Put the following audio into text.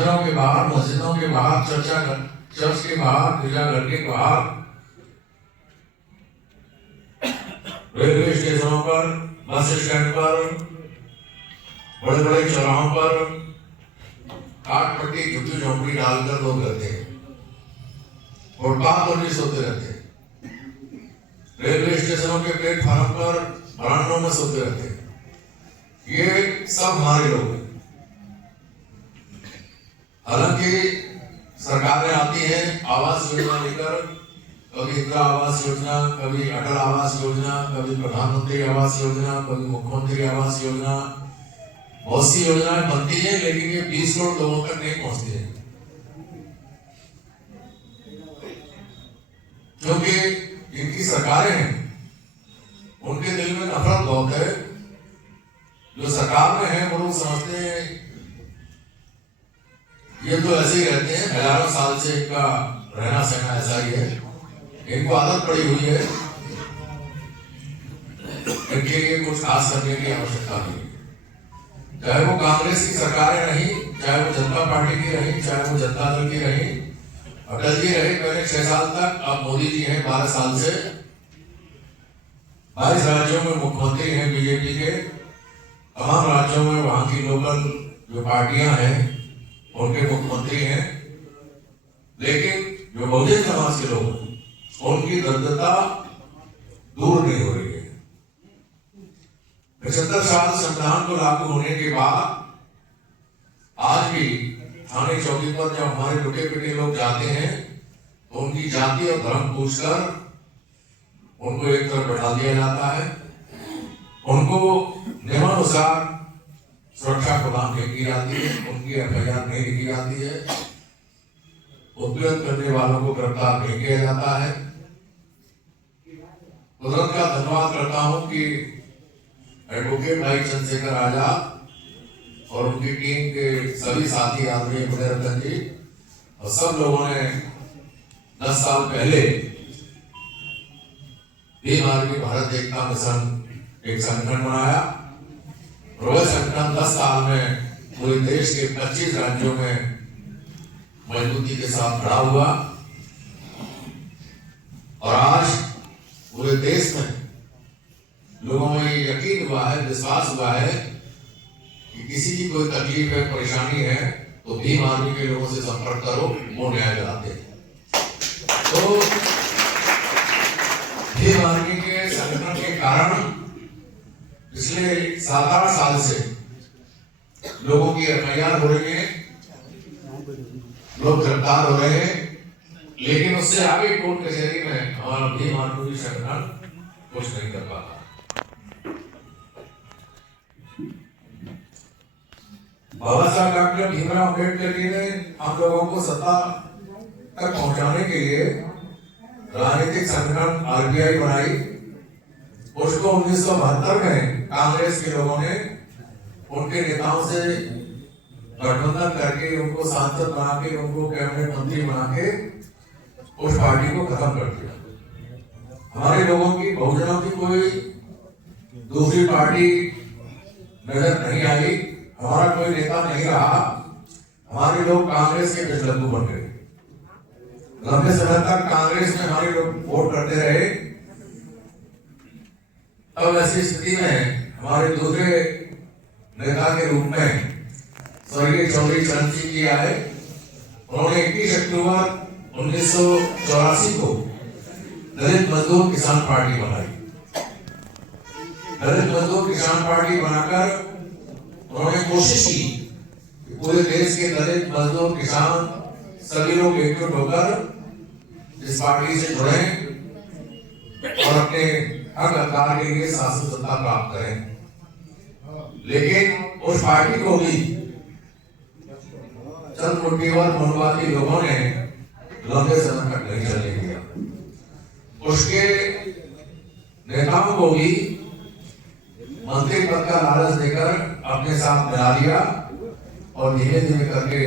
मंदिरों के बाहर, मस्जिदों के बाहर, चर्च के बाहर, गिरजाघर के बाहर, रेलवे स्टेशनों पर, बस स्टैंड पर, बड़े बड़े चौराहों पर काट पट्टी झुग्गी झोंपड़ी डालकर लोग रहते हैं, फुटपाथ पर भी सोते रहते हैं, रेलवे स्टेशनों के प्लेटफार्म पर बरामदों में सोते रहते हैं। ये सब हमारे लोग हैं। हालांकि सरकारें आती हैं आवास योजना लेकर, कभी इंदिरा आवास योजना, कभी अटल आवास योजना, कभी प्रधानमंत्री आवास योजना, कभी मुख्यमंत्री आवास योजना, बहुत सी योजनाएं बनती हैं, लेकिन ये 20 करोड़ लोगों तक नहीं पहुंचती है, क्योंकि इनकी सरकारें हैं, उनके दिल में नफरत बहुत है। जो सरकार में है वो लोग समझते हैं ये तो ऐसे ही रहते हैं, हजारों साल से इनका रहना सहना ऐसा ही है, इनको आदत पड़ी हुई है, इनके लिए कुछ खास करने की आवश्यकता नहीं। चाहे वो कांग्रेस की सरकारें रही, चाहे वो जनता पार्टी की रही, चाहे वो जनता दल की रही, अटल जी रहे पहले 6 साल तक, अब मोदी जी हैं 12 साल से, 22 राज्यों में मुख्यमंत्री हैं बीजेपी के, तमाम राज्यों में वहां की लोकल जो पार्टियां हैं उनके मुख्यमंत्री हैं, लेकिन जो बहुजन समाज के लोग हैं उनकी दरिद्रता दूर नहीं हो रही है। 75 साल संविधान को लागू होने के बाद आज भी थाने चौकी पर जब हमारे लुटे पिटे लोग जाते हैं तो उनकी जाति और धर्म पूछकर उनको एक तरफ बैठा दिया जाता है, उनको नियमानुसार सुरक्षा प्रदान नहीं की जाती है, उनकी एफआईआर नहीं लिखी जाती है, उत्पीड़न करने वालों को गिरफ्तार नहीं किया जाता है। कुदरत का धन्यवाद करता हूं कि एडवोकेट भाई चंद्रशेखर आजाद और उनकी टीम के सभी साथी आदरणीय मुनिरत्न जी और सब लोगों ने 10 साल पहले भीम आर्मी भारत एकता मिशन एक संगठन बनाया और वह संगठन 10 साल में पूरे देश के 25 राज्यों में मजबूती के साथ खड़ा हुआ और आज पूरे देश में लोगों में ये यकीन हुआ है, विश्वास हुआ है कि किसी की कोई तकलीफ है, परेशानी है तो भीम आर्मी के लोगों से संपर्क करो, वो न्याय दिलाते हैं। तो भीम आर्मी के संगठन के कारण पिछले 7-8 साल से लोगों की एफआईआर हो रही है, लोग गिरफ्तार हो रहे हैं, लेकिन उससे आगे कोर्ट कचहरी में हमारा भीम आर्मी संगठन कुछ नहीं कर पाता। बाबा साहब डॉक्टर भीमराव अम्बेडकर जी ने हम लोगों को सत्ता तक पहुंचाने के लिए राजनीतिक संगठन आरपीआई बनाई। उसको 1972 में कांग्रेस के लोगों ने उनके नेताओं से गठबंधन करके उनको सांसद बना के, उनको कैबिनेट मंत्री बना के उस पार्टी को खत्म कर दिया। हमारे लोगों की, बहुजनों की कोई दूसरी पार्टी नजर नहीं आई, हमारा कोई नेता नहीं रहा, हमारे लोग कांग्रेस के पिछलग्गू बन गए। लंबे समय तक कांग्रेस में हमारे लोग वोट करते रहे। अब ऐसी स्थिति में हमारे दूसरे नेता के रूप में स्वर्गीय चौधरी चरण सिंह जी आए। उन्होंने 21 अक्टूबर 1984 को दलित मजदूर किसान पार्टी बनाई। दलित मजदूर किसान पार्टी बनाकर उन्होंने कोशिश की कि पूरे देश के दलित मजदूर किसान सभी लोग एकजुट होकर इस पार्टी से जुड़े और अपने हक अधिकार के लिए शासन सत्ता प्राप्त करें। लेकिन उस पार्टी को भी चंद मुठ्ठीभर मनवादी लोगों ने लंबे समय तक नहीं चलने दिया। उसके नेताओं को भी मंत्री पद का लालच देकर अपने साथ मिला लिया और धीरे धीरे करके